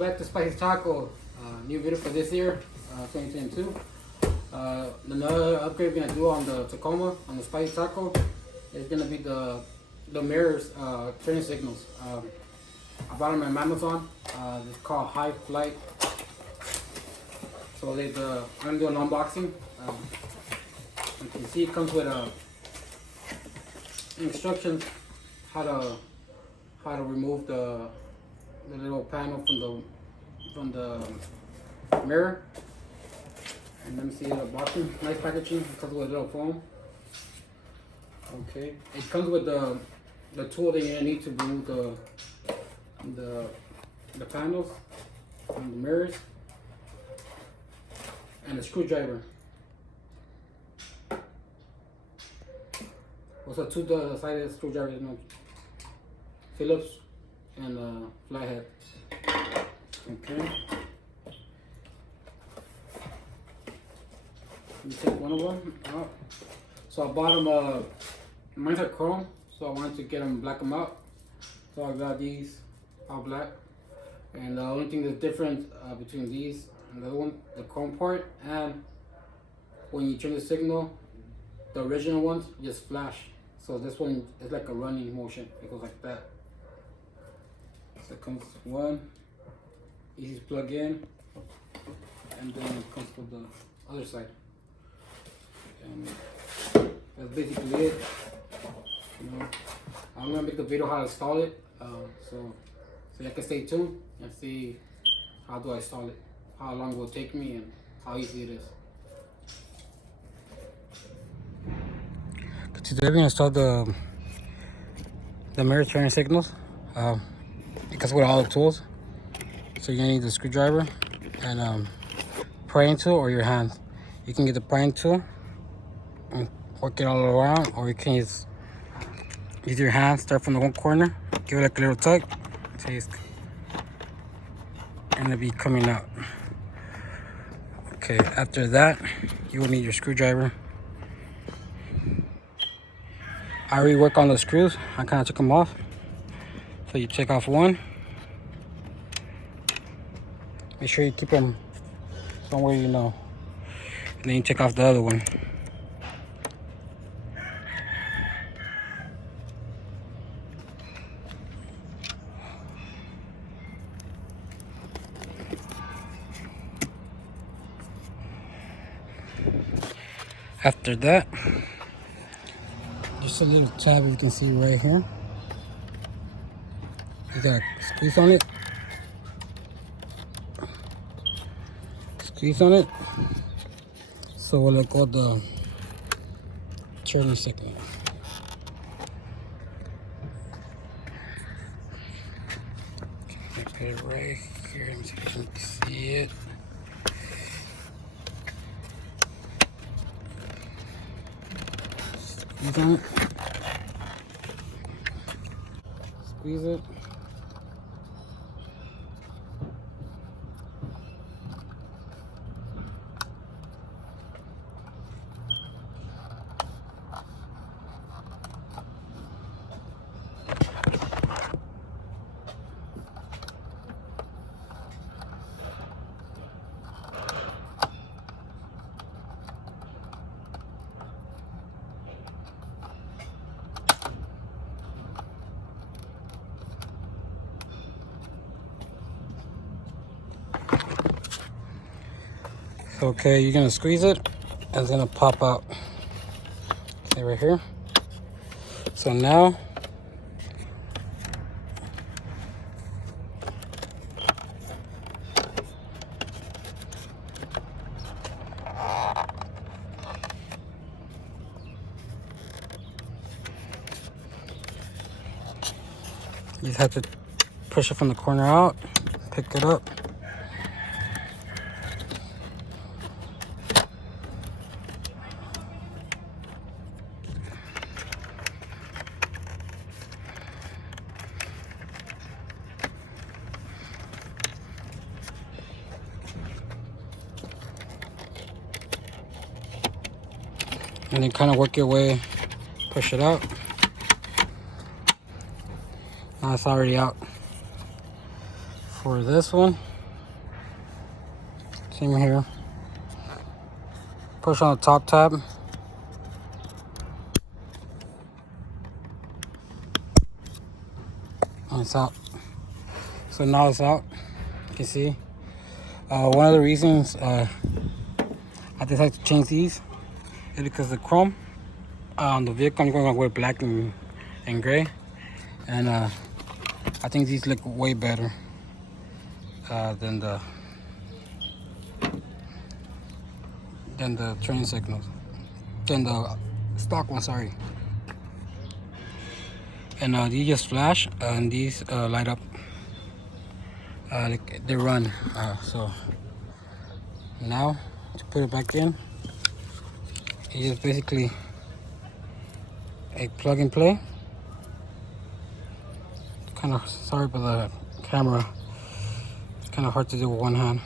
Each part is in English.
back to Spicy Taco. New video for this year, 2022. Another upgrade we're gonna do on the Tacoma, on the Spicy Taco, is gonna be the mirrors, turning signals. I bought them on Amazon. It's called High Flight. So I'm gonna do an unboxing. You can see it comes with instructions how to remove the little panel from the mirror. And let me see the boxing. Nice packaging. It comes with a little foam. Okay. It comes with the tool that you're gonna need to remove the panels and the mirrors, and a screwdriver. Also two-sided screwdrivers, Phillips and flathead. Okay. Let me take one of them out. So I bought them. Mine's are chrome, so I wanted to get them, black them out. So I got these all black. And the only thing that's different between these and the other one, the chrome part, and when you turn the signal, the original ones just flash. So this one is like a running motion. It goes like that. So it comes one, easy to plug in, and then it comes with the other side. And that's basically it. I'm gonna make the video how to install it. So you can stay tuned and see how do I install it, how long it will take me, and how easy it is. Today we're gonna install the mirror turning signals. It comes with all the tools. So you're gonna need the screwdriver and prying tool or your hand. You can get the prying tool and work it all around, or you can use your hand. Start from the one corner, give it like a little tug, and it'll be coming out. Okay, after that, you will need your screwdriver. I already work on the screws. I kind of took them off. So you take off one. Make sure you keep them somewhere you know. And then you take off the other one. After that, just a little tab you can see right here. You gotta squeeze on it. Squeeze on it. So we'll let go of the turning signal. Okay, put it right here. Let me see if you can see it. Squeeze on it. Squeeze it. Okay, you're gonna squeeze it, and it's gonna pop out. Okay, right here. So now, you just have to push it from the corner out, pick it up. And then kind of work your way, push it out. Now it's already out. For this one, Same here. Push on the top tab. And it's out. So now it's out. You can see. One of the reasons I decided to change these is because the chrome on the vehicle, I'm going to wear black and gray. And I think these look way better than the train signals, than the stock one, sorry. And these just flash and these light up. Like they run. So now to put it back in, it's just basically a plug and play. Kind of sorry for the camera. It's kind of hard to do with one hand.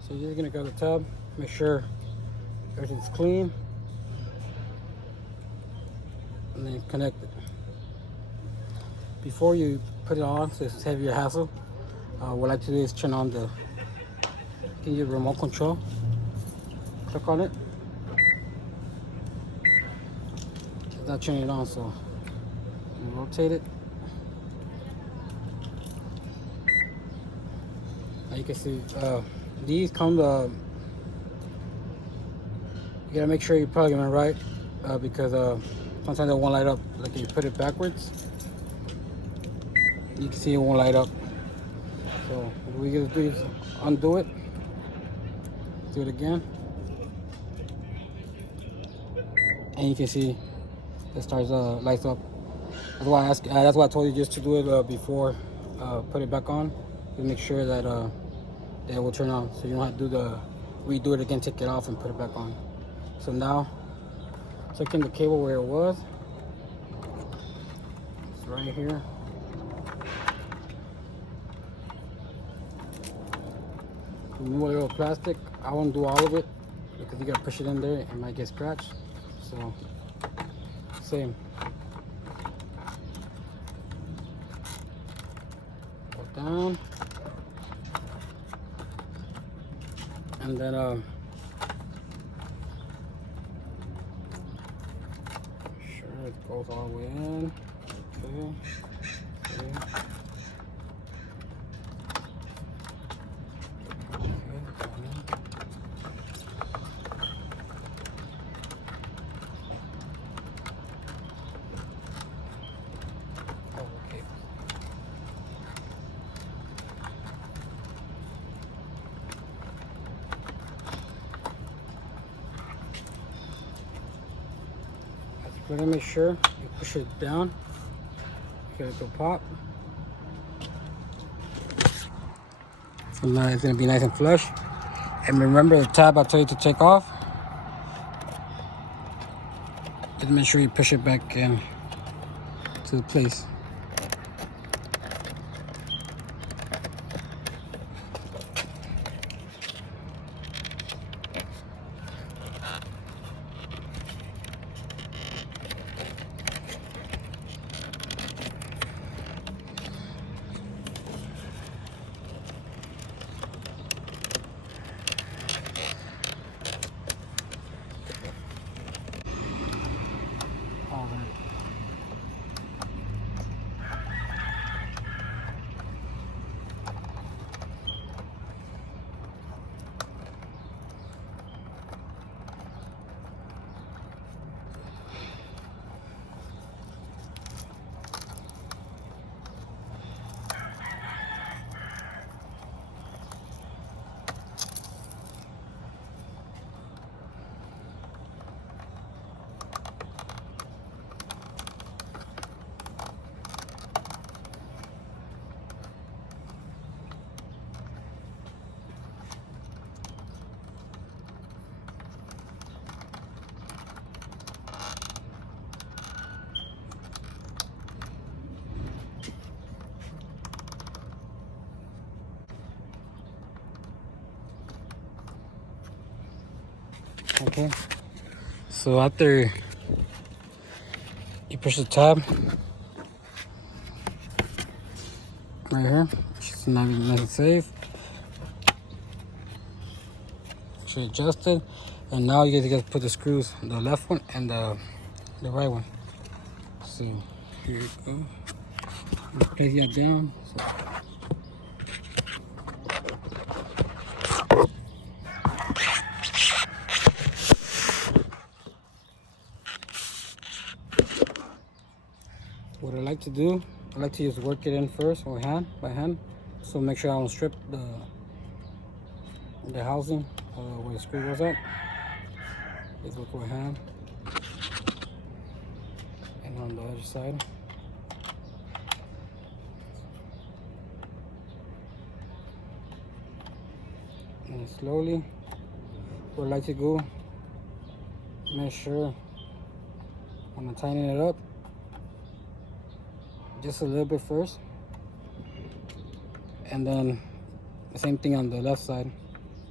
So you're just gonna grab the tab, make sure everything's clean, and then connect it. Before you put it on, so it's heavier hassle, what I like to do is turn on the remote control. Click on it. It's not turning it on, so you rotate it. Now you can see these come you gotta make sure you're plugging it right because sometimes it won't light up. Like if you put it backwards, you can see it won't light up. So what we gotta do is undo it, do it again, and you can see it starts lights up. That's why I told you just to do it before put it back on, to make sure that it will turn on, so you don't have to redo it again, take it off and put it back on. So now sticking the cable where it was. It's right here. Remove a little plastic. I won't do all of it because you gotta push it in there, it might get scratched. So same. Go down. And then sure it goes all the way in. Okay. We're gonna make sure you push it down. Get it to pop. So now it's gonna be nice and flush. And remember the tab I told you to take off. Just make sure you push it back in to the place. Okay, so after you push the tab right here, it's nice and safe. Should adjust it, and now you just put the screws, the left one and the right one. So here you go. Place that down. So. What I like to do, I like to just work it in first or by hand. So make sure I don't strip the housing where the screw goes up. Just work with hand. And on the other side. And slowly, what I like to go, make sure when I'm tightening it up, just a little bit first, and then the same thing on the left side.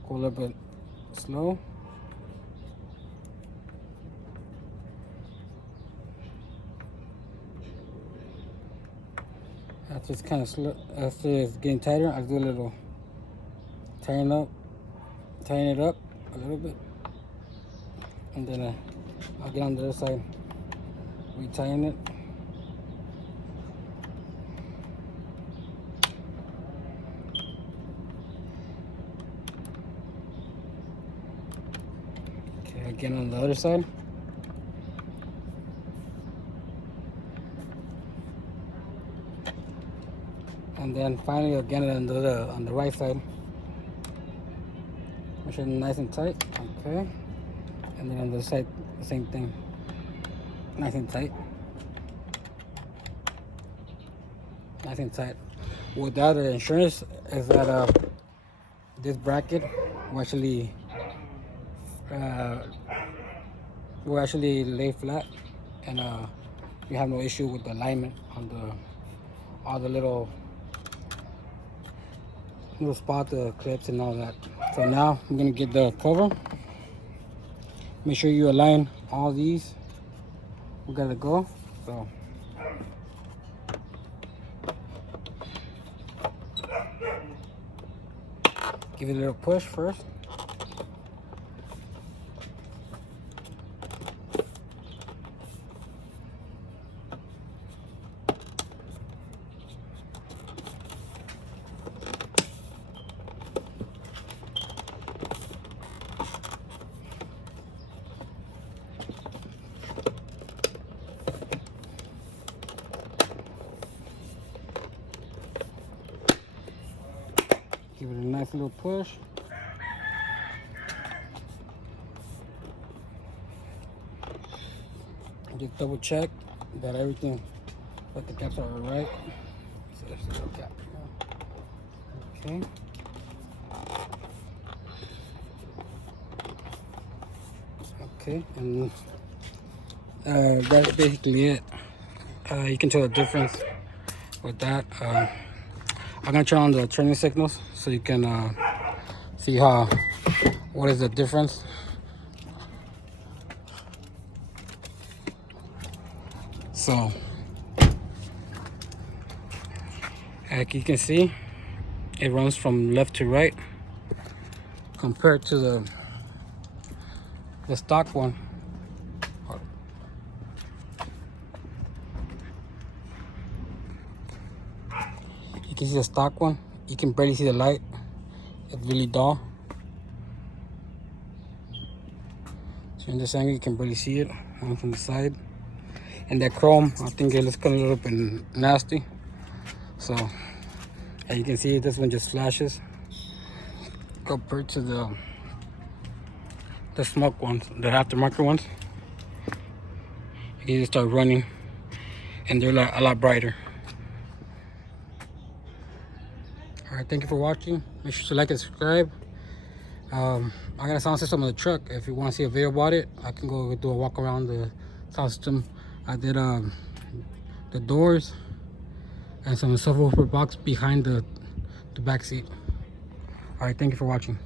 Go a little bit slow. After it's kind of slow, after it's getting tighter, I'll do a little tighten it up a little bit, and then I'll get on the other side, re-tighten it. Okay, again on the other side. And then finally again on the right side. Make sure it's nice and tight. Okay. And then on the side, the same thing. Nice and tight. Nice and tight. Without the insurance is that this bracket will actually lay flat, and you have no issue with the alignment on all the little spot, the clips and all that. So now I'm gonna get the cover. Make sure you align all these. We gotta go. So give it a little push first. Give it a nice little push. Just double check that everything, that the caps are alright. So there's a little cap here. Okay. Okay, and that's basically it. You can tell the difference with that. I'm gonna turn on the turning signals so you can see what is the difference. So, like you can see, it runs from left to right compared to the stock one. You can see the stock one. You can barely see the light. It's really dull. So in this angle, you can barely see it from the side. And that chrome, I think it looks kind of a little bit nasty. So, as you can see, this one just flashes compared to the smoke ones, the aftermarket ones. You can just start running, and they're a lot brighter. All right, thank you for watching. Make sure to like and subscribe. I got a sound system on the truck. If you want to see a video about it, I can go do a walk around the sound system. I did the doors and some subwoofer box behind the back seat. All right, thank you for watching.